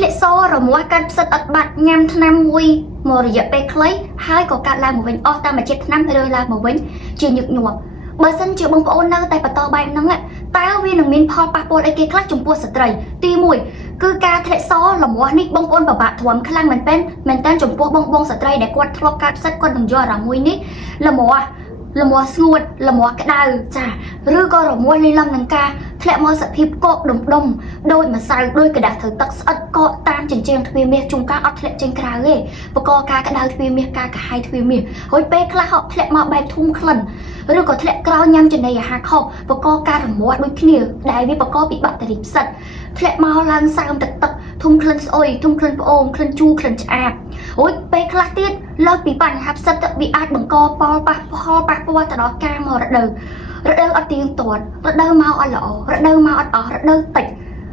ធ្លាក់សរមាស់កាត់ផ្សិតអត់បាត់ញ៉ាំថ្នាំមួយមករយៈពេលខ្លីហើយក៏កាត់ឡើងមកវិញអស់តាមជាតិថ្នាំហើយរើឡើងមកវិញជាញឹកញាប់បើសិនជាបងប្អូននៅតែបន្តបែបហ្នឹងតើវានឹងមានផលប៉ះពាល់អីគេខ្លះចំពោះស្ត្រីទី1គឺការធ្លាក់សរលមាស់នេះបងប្អូនពិបាកទ្រាំខ្លាំងមែនតើចំពោះបងស្ត្រីដែលគាត់ធ្លាប់កាត់ផ្សិតគាត់នឹងយកអារម្មណ៍មួយនេះលមាស់ស្ងួតលមាស់ក្តៅចាឬក៏រមាស់លាយឡំនឹងការធ្លាក់មកសភាពកកដុំដូចម្សៅដូចกระดาษត្រូវទឹកស្អិតកកតាមចិញ្ចៀនទ្វារមាសជួនកាលអត់ធ្លាក់ចេញក្រៅទេបកកការក្តៅទ្វារមាសការកាហាយទ្វារមាសរួចពេលខ្លះធ្លាក់មកបែបធុំក្លិនឬក៏ធ្លាក់ក្រោយញ៉ាំចំណីអាហារខុសបកកការរមាស់ដូចគ្នាដែលវាបកកពីបាក់តេរីផ្សិតធ្លាក់មកឡើងសើមទឹកធុំក្លិនស្អុយធុំក្លិនផ្អូមក្លិនជូរក្លិនឆ្អាបរួចពេលខ្លះទៀតលើពីបញ្ហាផ្សិតវាអាចបង្កផលប៉ះពាល់ទៅដល់ការមករដូវអត់ទៀងទាត់រដូវមកអត់ល្អរដូវមកអត់អស់រដូវតិច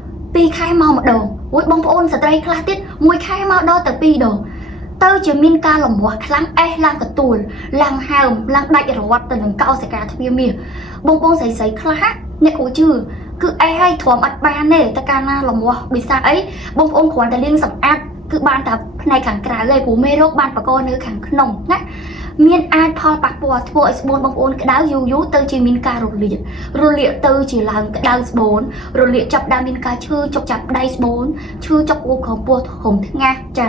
2ខែមកម្ដងរួចបងប្អូនស្ត្រីខ្លះទៀត1ខែមកដល់ទៅ2ដងទៅជាមានការលមាស់ខ្លាំងអេសឡើងកទួលឡើងហើមឡើងដាច់រត់ទៅនឹងកោសិកាទ្វារមាសបងប្អូនស្រីខ្លះអ្នកគួរជឿគឺអេសឲ្យទ្រាំអត់បានទេតែកាលណាលមាស់វិសាអីបងប្អូនគ្រាន់តែលាងសម្អាតគឺបានតែផ្នែកខាងក្រៅឯងព្រោះមេរោគបានបកកនៅខាងក្នុងណាមានអាចផលប៉ះពាល់ធ្វើឲ្យស្បូនបងប្អូនក្តៅយូរទៅជាមានការរលាកទៅជាឡើងក្តៅស្បូនរលាកចាប់ដើមមានការឈឺចុកចាប់ដៃស្បូនឈឺចុកអូក្រពោះហុំថ្ងាសចា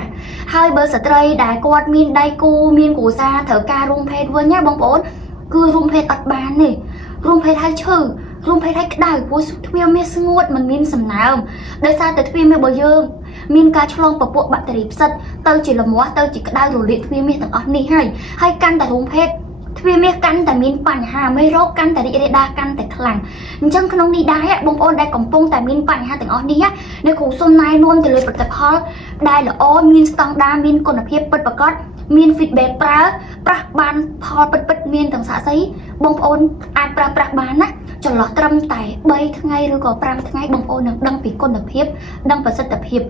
ហើយបើស្ត្រីដែលគាត់មានដៃគូមានគ្រួសារត្រូវការរួមភេទវិញណាបងប្អូនគឺរួមភេទអត់បានទេរួមភេទហើយឈឺរួមភេទហើយក្តៅព្រោះទ្វារមាសស្ងួតមិនមានសំណើមដោយសារតែទ្វារមាសរបស់យើងមានការឆ្លងពពួកបាក់តេរីផ្សិតទៅជាលមាស់ទៅជាក្តៅរលាកទ្វារមាសទាំងអស់នេះហើយកាន់តែរួមភេទទ្វារមាសកាន់តែមានបញ្ហាមេរោគកាន់តែរីករាលដាលកាន់តែខ្លាំងអញ្ចឹងក្នុងនេះដែរបងប្អូនដែលកំពុងតែមានបញ្ហាទាំងអស់នេះអ្នកគ្រូសូមណែនាំទៅលើផលិតផលដែលល្អមានស្តង់ដារមានគុណភាពពិតប្រាកដមាន feedback ប្រើប្រាស់បានផលពិតមានទាំងសាក់សីបងប្អូនអាចប្រើប្រាស់បានណាចន្លោះត្រឹមតែ3ថ្ងៃឬក៏5ថ្ងៃបងប្អូននឹងដឹងពីគុណភាពដឹងប្រសិទ្ធភាព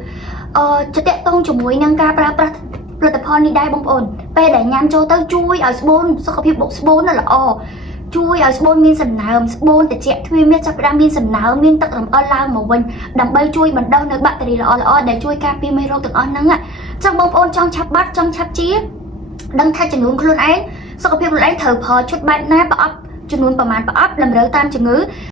จะតេតងជាមួយនឹងការប្រើប្រាស់ផលិតផលនេះដែរបងប្អូនពេលដែលញ៉ាំចូលទៅជួយឲ្យស្បូនសុខភាពរបស់ស្បូនល្អជួយឲ្យស្បូនមានសំណើមស្បូនត្រជាក់ទ្វារមាសចាប់ផ្ដើមមានសំណើមមានទឹករំអិលឡើងមកវិញដើម្បីជួយបណ្ដុះនៅបាក់តេរីល្អដែលជួយការពារមេរោគទាំងអស់ហ្នឹងចឹងបងប្អូនចង់ឆាប់បាត់ចង់ឆាប់ជាដឹងថាចំនួនខ្លួនឯងសុខភាពខ្លួនឯងត្រូវផលឈុតបែបណាប្រអប់ចំនួនប្រមាណប្រអប់តម្រូវតាមជំងឺ